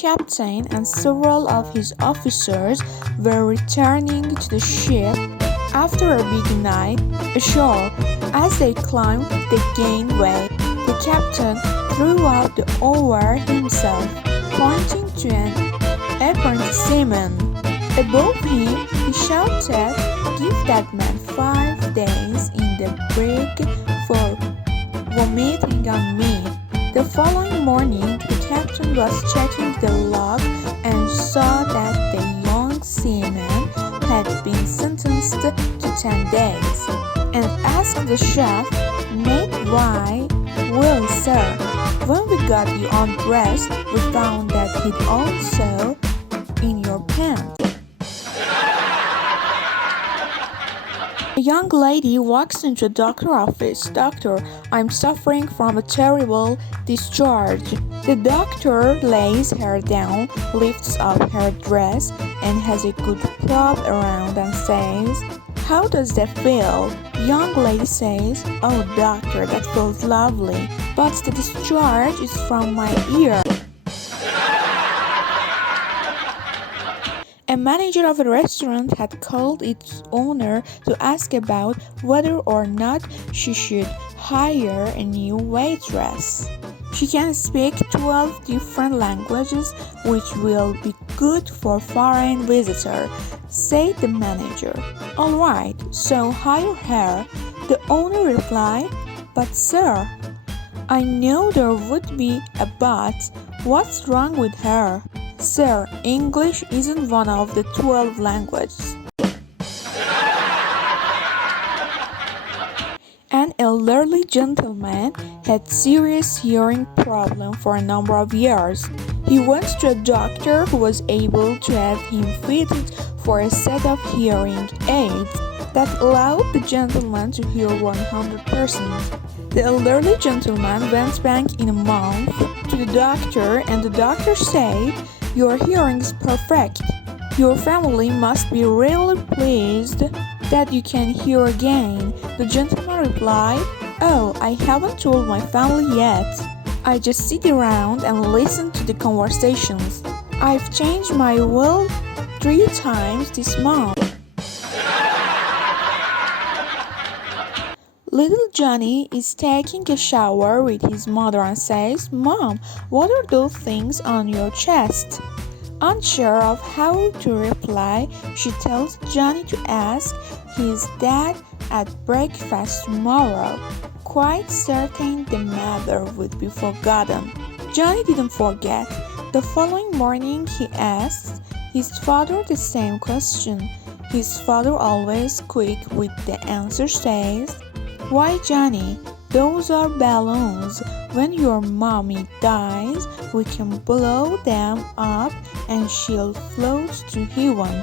captain and several of his officers were returning to the ship after a big night ashore. As they climbed the gangway, the captain threw out the oar himself, pointing to an apparent seaman. Above him, he shouted, "Give that man 5 days in the brig for vomiting on me." The following morning, the captain was checking the log and saw that the young seaman had been sentenced to 10 days, and asked the chef, "Mate, why?" "Well, sir, when we got you undressed, we found that he'd also in your pants." A young lady walks into a doctor's office. "Doctor, I'm suffering from a terrible discharge." The doctor lays her down, lifts up her dress, and has a good probe around and says, "How does that feel?" Young lady says, "Oh, doctor, that feels lovely, but the discharge is from my ear." A manager of a restaurant had called its owner to ask about whether or not she should hire a new waitress. "She can speak 12 different languages, which will be good for foreign visitors," said the manager. "All right, so hire her," the owner replied. "But sir," "I know there would be a but. What's wrong with her?" "Sir, English isn't one of the 12 languages." An elderly gentleman had serious hearing problem for a number of years. He went to a doctor who was able to have him fitted for a set of hearing aids that allowed the gentleman to hear 100%. The elderly gentleman went back in a month to the doctor, and the doctor said, "Your hearing is perfect. Your family must be really pleased that you can hear again." The gentleman replied, "Oh, I haven't told my family yet. I just sit around and listen to the conversations. I've changed my will 3 times this month." Little Johnny is taking a shower with his mother and says, "Mom, what are those things on your chest?" Unsure of how to reply, she tells Johnny to ask his dad at breakfast tomorrow, quite certain the matter would be forgotten. Johnny didn't forget. The following morning he asked his father the same question. His father, always quick with the answer, says, "Why, Johnny, those are balloons. When your mommy dies, we can blow them up and she'll float to heaven."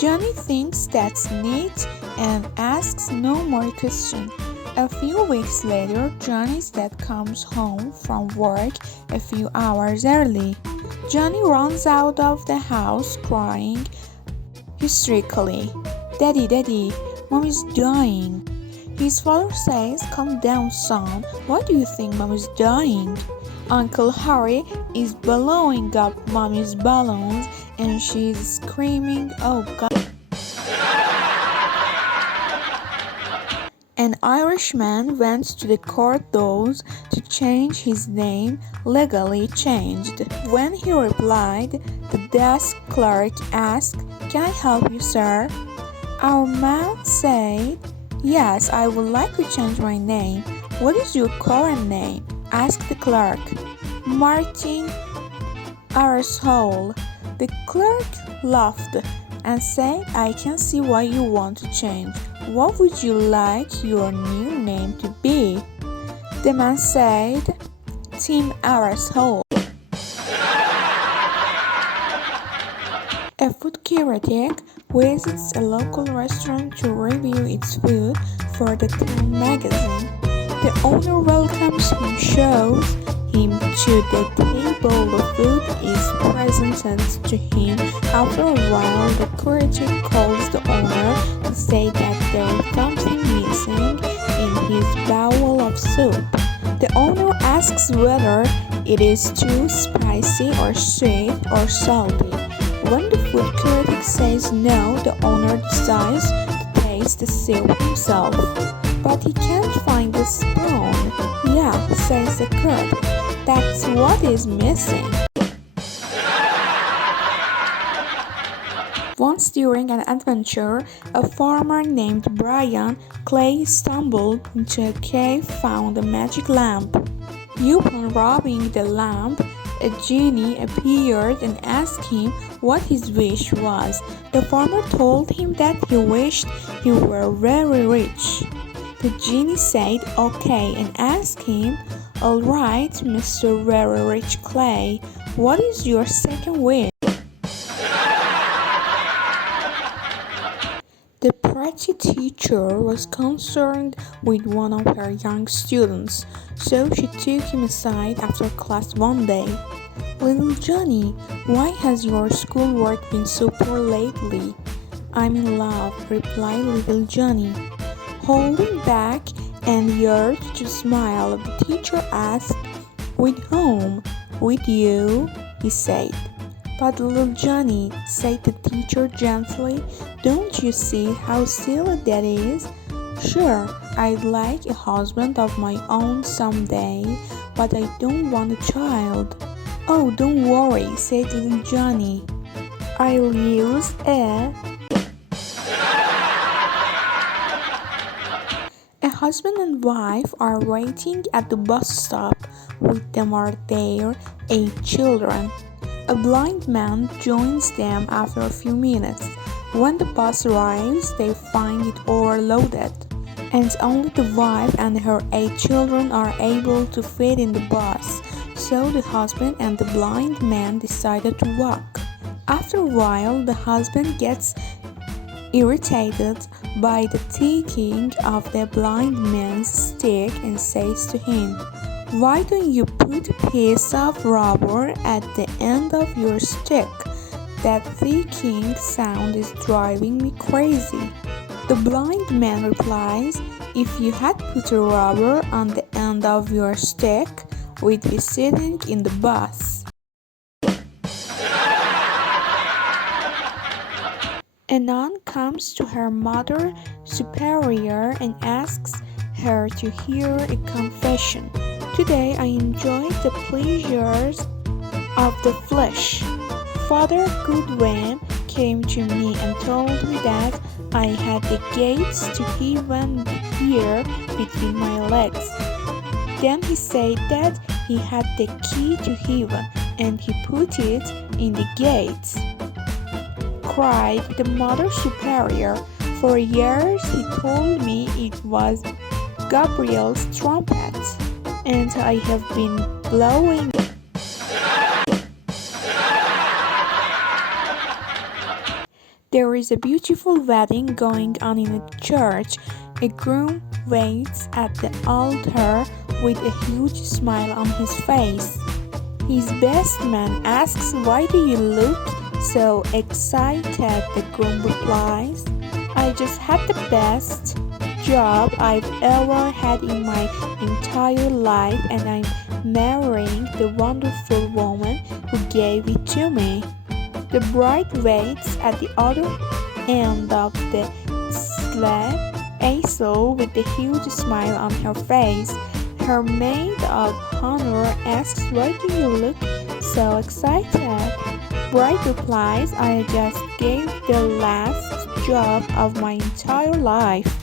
Johnny thinks that's neat and asks no more questions. A few weeks later, Johnny's dad comes home from work a few hours early. Johnny runs out of the house crying hysterically, "Daddy, Daddy, Mom is dying." His father says, "Calm down, son. Why do you think Mom is dying?" Uncle Harry is blowing up Mommy's balloons and she's screaming, "Oh God." An Irishman went to the court doors to change his name, legally changed. When he replied, the desk clerk asked, "Can I help you, sir?" Our man said, "Yes, I would like to change my name." "What is your current name?" asked the clerk. "Martin Arsehole." The clerk laughed and said, "I can see why you want to change. What would you like your new name to be?" The man said, "Tim Arsehole." A food critic visits a local restaurant to review its food for the Town magazine. The owner welcomes him, shows him to the table. The food is presented to him. After a while, the critic calls the owner to say that there is something missing in his bowl of soup. The owner asks whether it is too spicy or sweet or salty. When the food critic says no, the owner decides to taste the soup himself. But he can't find the spoon. Yeah, says the critic. That's what is missing. Once during an adventure, a farmer named Brian Clay stumbled into a cave, found a magic lamp. Upon rubbing the lamp, a genie appeared and asked him what his wish was. The farmer told him that he wished he were very rich. The genie said okay and asked him, "All right, Mr. Very Rich Clay, what is your second wish?" The pretty teacher was concerned with one of her young students, so she took him aside after class one day. "Little Johnny, why has your schoolwork been so poor lately?" "I'm in love," replied little Johnny. Holding back and urged to smile, the teacher asked, "With whom?" "With you," he said. "But little Johnny," said the teacher gently, "don't you see how silly that is? Sure, I'd like a husband of my own someday, but I don't want a child." "Oh, don't worry," said little Johnny. "I'll use a husband and wife are waiting at the bus stop. With them are their 8 children. A blind man joins them after a few minutes. When the bus arrives, they find it overloaded, and only the wife and her 8 children are able to fit in the bus. So the husband and the blind man decided to walk. After a while, the husband gets irritated by the ticking of the blind man's stick and says to him, "Why don't you put a piece of rubber at the end of your stick? That ticking sound is driving me crazy." The blind man replies, "If you had put a rubber on the end of your stick, we'd be sitting in the bus." A nun comes to her mother superior and asks her to hear a confession. "Today I enjoyed the pleasures of the flesh. Father Goodwin came to me and told me that I had the gates to heaven here between my legs. Then he said that he had the key to heaven and he put it in the gates," cried the mother superior. "For years he told me it was Gabriel's trumpet, and I have been blowing." There is a beautiful wedding going on in a church. A groom waits at the altar with a huge smile on his face. His best man asks, "Why do you look so excited?" The groom replies, "I just had the best job I've ever had in my entire life, and I'm marrying the wonderful woman who gave it to me." The bride waits at the other end of the sleigh aisle with a huge smile on her face. Her maid of honor asks, "Why do you look so excited?" Bride replies, "I just gave the last job of my entire life."